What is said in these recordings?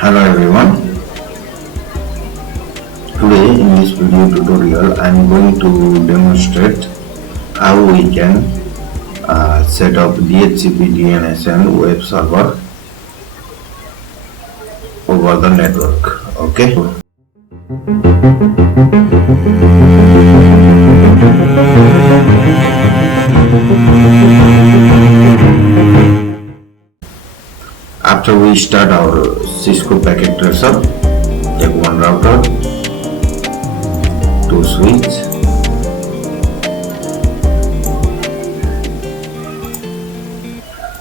Hello everyone. Today in this video tutorial I am going to demonstrate how we can set up DHCP, DNS and Web Server over the network. Okay. After we start our Cisco packet tracer, take one router, two switch,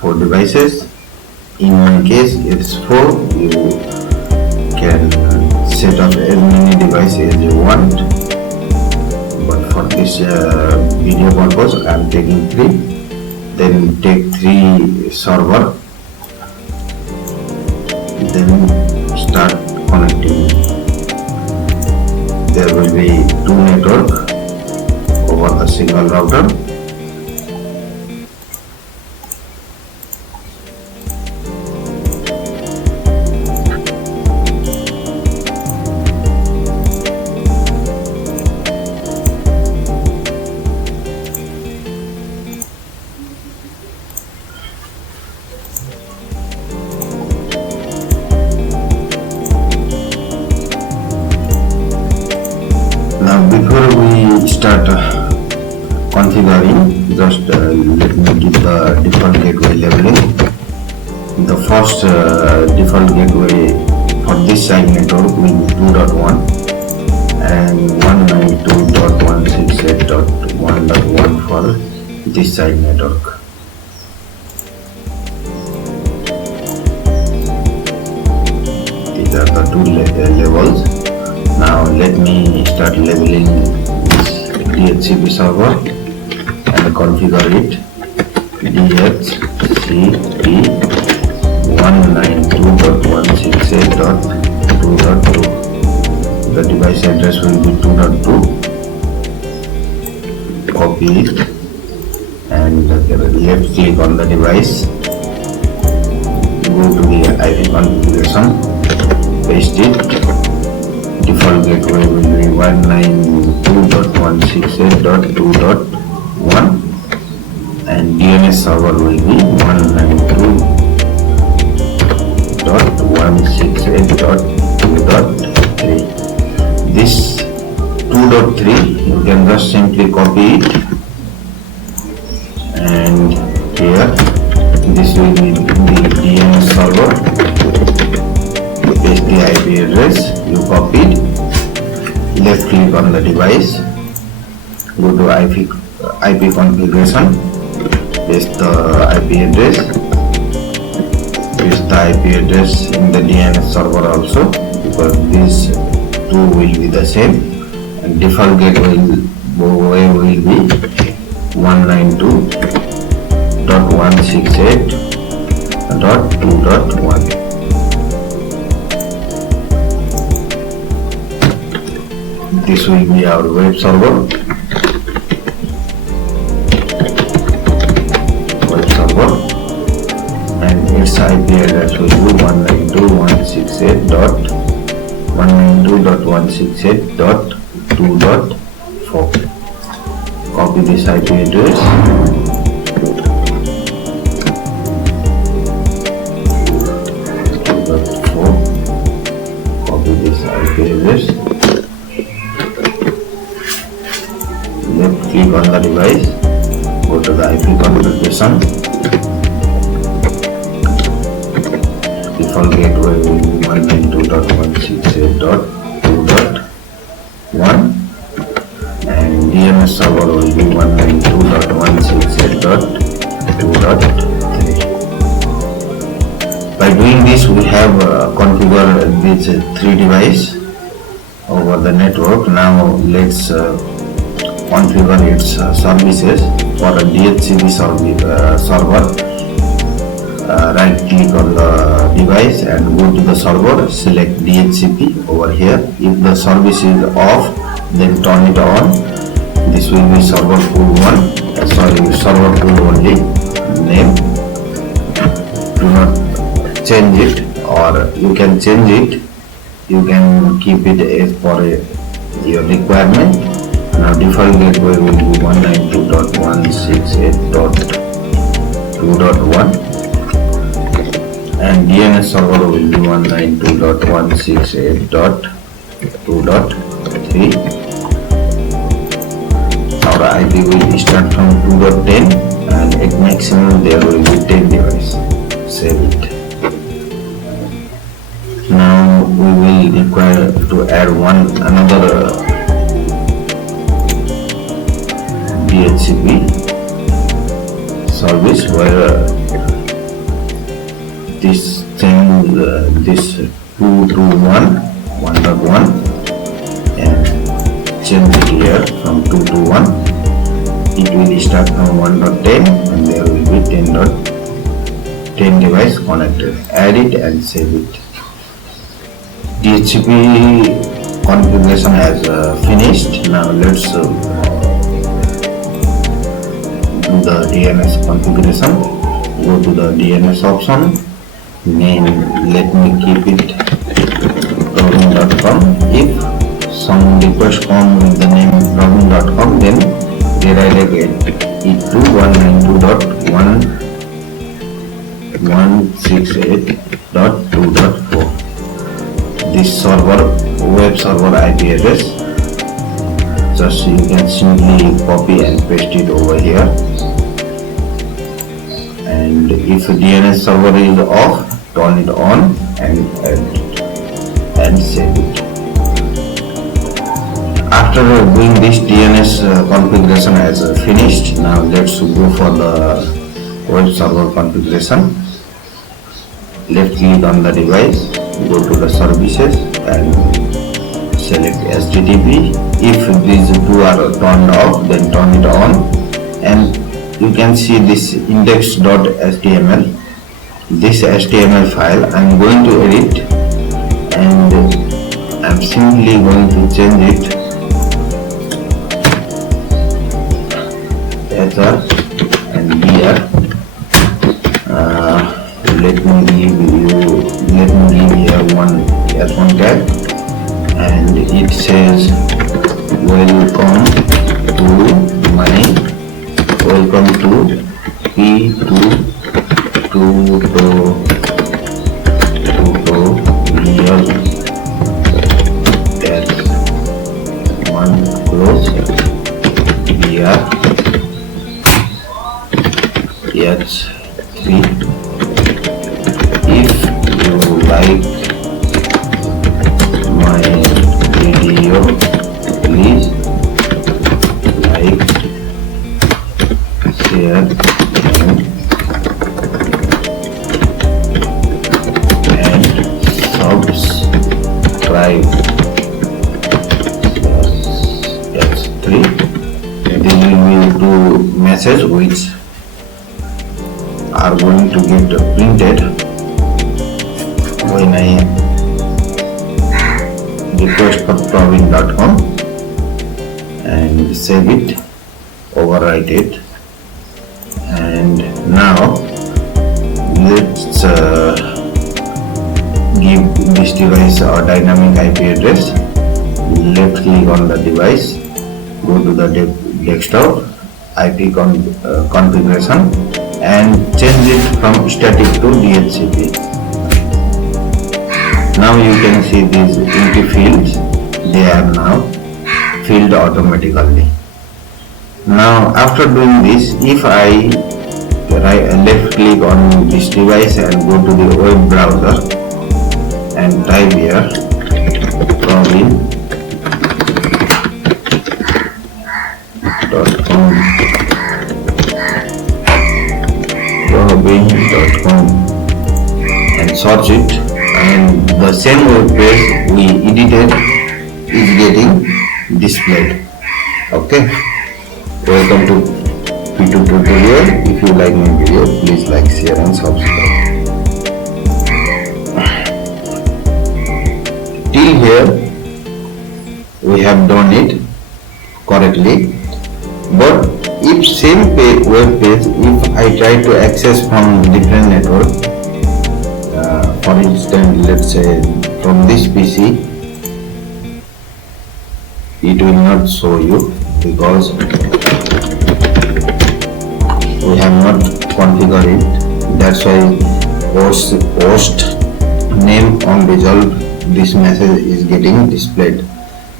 four devices. In my case it's 4. You can set up as many devices as you want, but for this video purpose I am taking 3. Then take 3 server, then start connecting. There will be 2 network over a single router. Now before we start configuring, just let me give the default gateway labeling. The first default gateway for this side network will be 2.1 and 192.168.1.1 for this side network. These are the 2 levels. Now let me start labeling this DHCP server and configure it. DHCP 192.168.2.2. The device address will be 2.2. Copy it and left click on the device. Go to the IP configuration, paste it. Default gateway will be 192.168.2.1 and DNS server will be 192.168.2.3. This 2.3 you can just simply copy it, and here this will be the DNS server. Paste the IP address you copied, left click on the device, go to IP configuration, paste the IP address, paste the IP address in the DNS server also, because these 2 will be the same, and default gateway will be 192.168.2.1. This will be our web server. And its IP address will be 192.168.2.4. Copy this IP address. Copy this IP address. Left click on the device, go to the IP configuration. Default gateway will be 192.168.2.1 and DNS server will be 192.168.2.3. By doing this, we have configured these 3 devices over the network. Now let's configure its services. For a DHCP server, right click on the device and go to the server, select DHCP over here. If the service is off, then turn it on. This will be server pool 1, server pool only name. Do not change it or you can change it. You can keep it as per your requirement. Now default gateway will be 192.168.2.1 and DNS server will be 192.168.2.3. Our IP will start from 2.10 and at maximum there will be 10 devices. Save it. Now we will require to add another DHCP service where this thing, this 221.1.1 and change it here from 2 to 1. It will start from 1.10 and there will be 10 device connected. Add it and save it. DHCP configuration has finished. Now let's do the DNS configuration. Go to the DNS option. Name, let me keep it login.com. If some request come with the name login.com, then redirect it to 192.168.2.4. this server, web server IP address. Just you can simply copy and paste it over here. And if DNS server is off, turn it on and save it. After doing this, DNS configuration has finished. Now let's go for the web server configuration. Left click on the device, go to the services and select HTTP. If these two are turned off, then turn it on, and you can see this index.html. This HTML file I'm going to edit, and I'm simply going to change it as a and here. Let me give here one S1 tag, and it says welcome to P2 tutorial S1 close here H3. If you like my video, please like, share and subscribe. H3. This will be two messages which are going to get printed when I request for Provin.com and save it, overwrite it, and now let's give this device a dynamic IP address. Left click on the device, go to the desktop, IP configuration, and change it from static to DHCP. Now you can see these empty fields, they are now filled automatically. Now after doing this, if I left click on this device and go to the web browser and type here provin.com and search it, and the same web page we edited is getting displayed. Okay, welcome to P2 tutorial. If you like my video, please like, share and subscribe. Till here we have done it correctly, but if same web page, if I try to access from different network, For instance, let's say from this PC, it will not show you because we have not configured it. That's why host name on resolve, this message is getting displayed.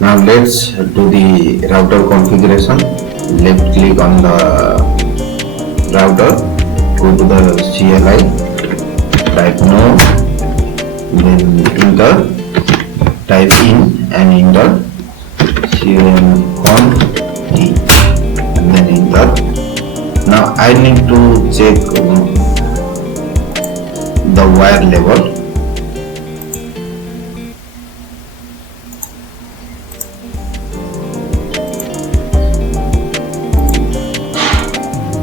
Now let's do the router configuration. Left click on the router, go to the CLI, type no, then enter, type in and enter conf t and then enter. Now I need to check the wire level.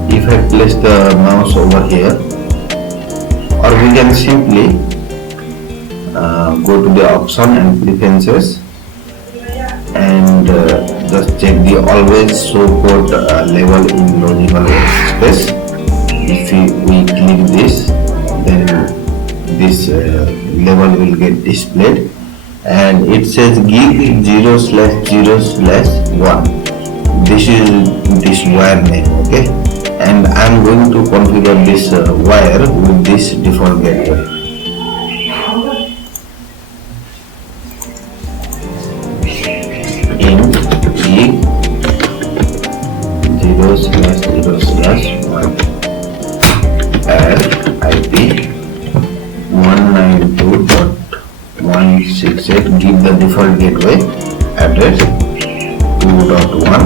If I place the mouse over here, or we can simply go to the option and preferences and just check the always show port level in logical space. If we click this, then this level will get displayed, and it says gig 0/0/1. This is this wire name, okay, and I'm going to configure this wire with this default gateway. In gig 0/0/1 add IP 192.168, give the default gateway address 2.1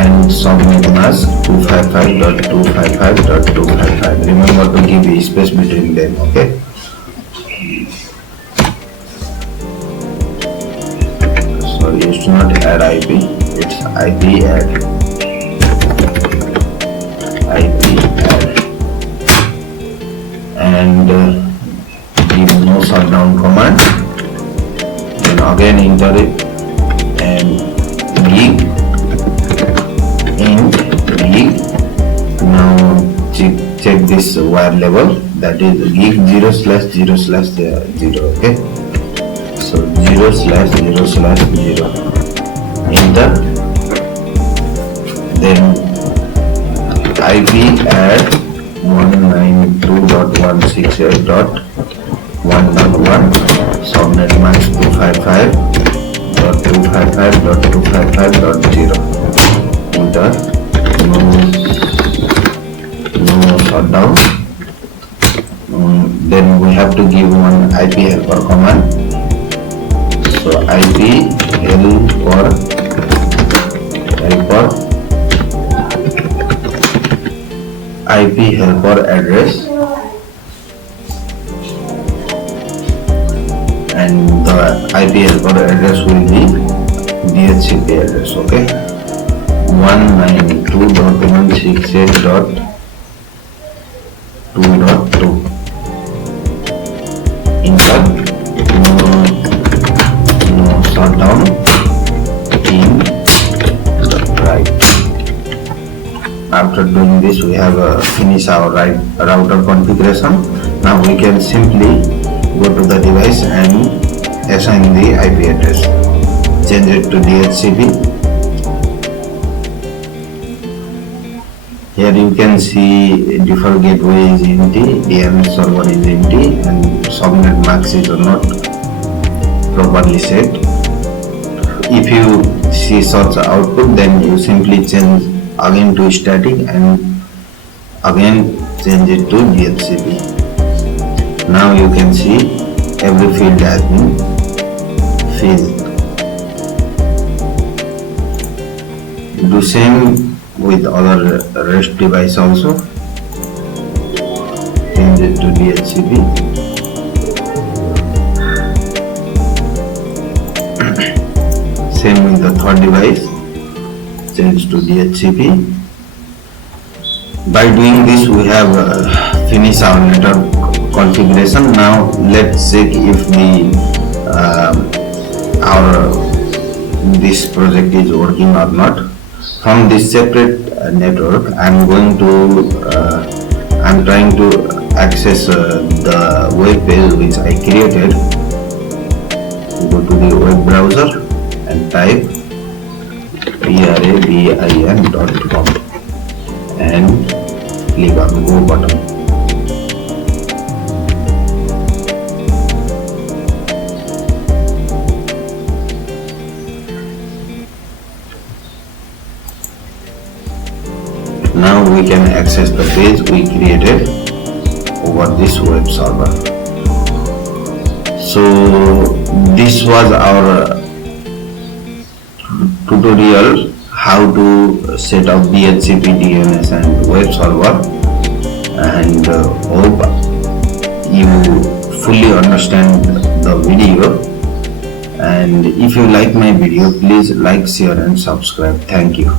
and subnet mask 255.255.255. Remember to give a space between them, okay? Sorry, it's not add IP, it's IP add. IP add. And give no shutdown command, then again enter it and gig in gig. Now check this wire level, that is gig 0/0/0, okay? So 0/0/0, enter, then IP add 192.168.1.1 subnet mask 255.255.255.0. enter, no shutdown. Then we have to give one IP helper command. So IP helper IP helper address, and the IP helper address will be DHCP address, okay? 192.168.2.2. enter, no shutdown, in right. After doing this, we have finished our router configuration. Now we can simply go to the device and assign the IP address. Change it to DHCP. Here you can see default gateway is empty, DNS server is empty, and subnet mask is not properly set. If you see such output, then you simply change again to static and again change it to DHCP. Now you can see every field has been filled. Do same with other REST device also. Change it to DHCP. Same with the third device. Change to DHCP. By doing this, we have finished our network configuration. Now let's check if this project is working or not. From this separate network, I'm trying to access the web page which I created, go to the web browser and type pravin.com and click on go button. Now we can access the page we created over this web server. So this was our tutorial how to set up DHCP, DNS and web server, and hope you fully understand the video. And if you like my video, please like, share and subscribe. Thank you.